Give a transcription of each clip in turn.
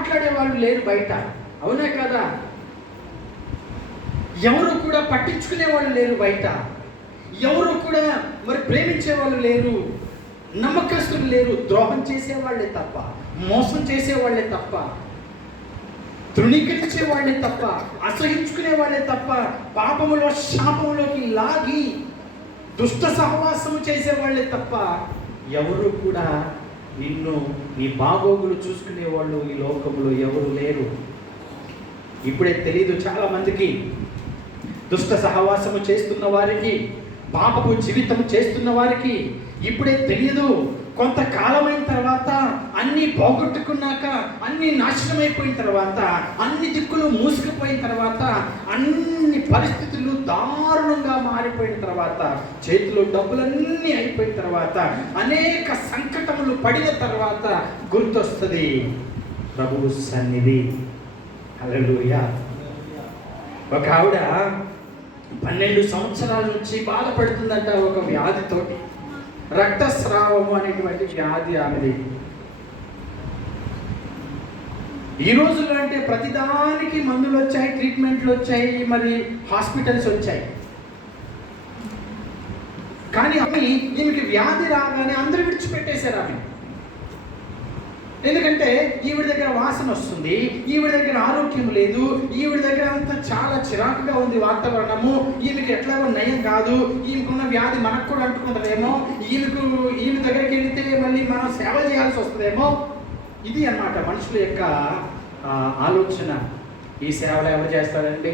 మాట్లాడే వాళ్ళు లేరు బయట, అవునా కదా? ఎవరు కూడా పట్టించుకునే వాళ్ళు లేరు బయట, ఎవరు కూడా మరి ప్రేమించే వాళ్ళు లేరు, నమ్మకస్తులు లేరు. ద్రోహం చేసేవాళ్లే తప్ప, మోసం చేసేవాళ్లే తప్ప, తృణీకరించే వాళ్ళే తప్ప, అసహించుకునే వాళ్ళే తప్ప, పాపములో శాపములోకి లాగి దుష్ట సహవాసము చేసేవాళ్లే తప్ప ఎవరు కూడా నిన్ను నీ బాగోగులు చూసుకునే వాళ్ళు ఈ లోకంలో ఎవరు లేరు. ఇప్పుడే తెలీదు చాలా మందికి. దుష్ట సహవాసము చేస్తున్న వారికి, పాపపు జీవితం చేస్తున్న వారికి ఇప్పుడే తెలియదు. కొంతకాలమైన తర్వాత, అన్నీ పోగొట్టుకున్నాక, అన్నీ నాశనమైపోయిన తర్వాత, అన్ని దిక్కులు మూసుకుపోయిన తర్వాత, అన్ని పరిస్థితులు దారుణంగా మారిపోయిన తర్వాత, చేతిలో డబ్బులన్నీ అయిపోయిన తర్వాత, అనేక సంకటములు పడిన తర్వాత గుర్తొస్తుంది ప్రభువు సన్నిధి. హల్లెలూయా. ఒక ఆవిడ 12 సంవత్సరాల నుంచి బాధపడుతుందంట ఒక వ్యాధితోటి. రక్తస్రావము అనేటువంటి వ్యాధి ఆమెది. ఈ రోజుల్లో అంటే ప్రతిదానికి మందులు వచ్చాయి, ట్రీట్మెంట్లు వచ్చాయి, మరి హాస్పిటల్స్ వచ్చాయి. కానీ ఈమెకి వ్యాధి రాగానే అందరూ విడిచిపెట్టేశారు ఆమె. ఎందుకంటే ఈవిడ దగ్గర వాసన వస్తుంది, ఈవిడ దగ్గర ఆరోగ్యం లేదు, ఈవిడ దగ్గర అంతా చాలా చిరాకుగా ఉంది వాతావరణము, ఈమెకి ఎట్లాగో నయం కాదు, ఈమెకున్న వ్యాధి మనకు కూడా అంటుకుంటుందేమో, ఈమె దగ్గరికి వెళితే మళ్ళీ మనం సేవ చేయాల్సి వస్తుందేమో. ఇది అన్నమాట మనుషుల యొక్క ఆలోచన. ఈ సేవలు ఎవరు చేస్తారండి?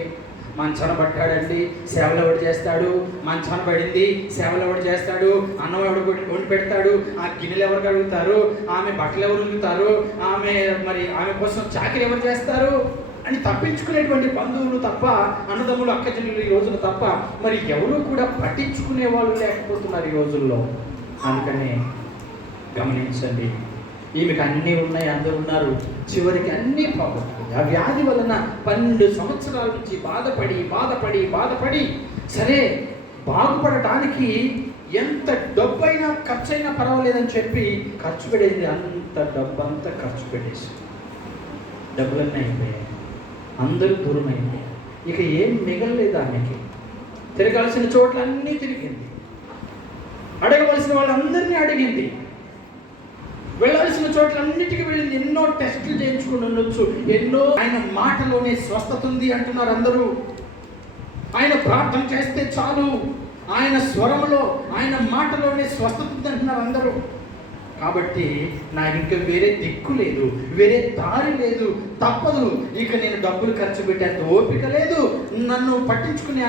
మంచాన పట్టాడండి, సేవలు ఎవడు చేస్తాడు? మంచాన పడింది, సేవలు ఎవడు చేస్తాడు? అన్నం ఎవడు వండి పెడతాడు? ఆ గిన్నెలు ఎవరు కడుగుతారు? ఆమె బట్టలు ఎవరు ఉలుగుతారు? ఆమె కోసం చాకరీ ఎవరు చేస్తారు అని తప్పించుకునేటువంటి బంధువులు తప్ప, అన్నదమ్ములు అక్కచెల్లెలు ఈ రోజులు తప్ప మరి ఎవరు కూడా పట్టించుకునే వాళ్ళు లేకపోతున్నారు ఈ రోజుల్లో. అందుకనే గమనించండి, ఈమెకు అన్నీ ఉన్నాయి, అందరూ ఉన్నారు, చివరికి అన్నీ పోగొట్టుకుంది. ఆ వ్యాధి వలన 12 సంవత్సరాల నుంచి బాధపడి సరే బాగుపడటానికి ఎంత డబ్బైనా ఖర్చైనా పర్వాలేదని చెప్పి ఖర్చు పెట్టేది. అంత డబ్బంతా ఖర్చు పెట్టేసి డబ్బులన్నీ అయిపోయాయి, అందరూ దూరం అయిపోయాయి. ఇక ఏం మిగలలేదు ఆమెకి. తిరగాల్సిన చోట్లన్నీ తిరిగింది, అడగవలసిన వాళ్ళందరినీ అడిగింది, వెళ్ళాల్సిన చోట్లన్నిటికీ వెళ్ళింది, ఎన్నో టెస్టులు చేయించుకుని ఉండొచ్చు, ఎన్నో. ఆయన మాటలోనే స్వస్థత ఉంది అంటున్నారు అందరూ. ఆయన ప్రార్థన చేస్తే చాలు, ఆయన స్వరంలో, ఆయన మాటలోనే స్వస్థత ఉంది అంటున్నారు అందరూ. కాబట్టి నాకు ఇంకా వేరే దిక్కు లేదు, వేరే దారి లేదు, తప్పదు. ఇక నేను డబ్బులు ఖర్చు పెట్టేంత ఓపిక లేదు, నన్ను పట్టించుకునే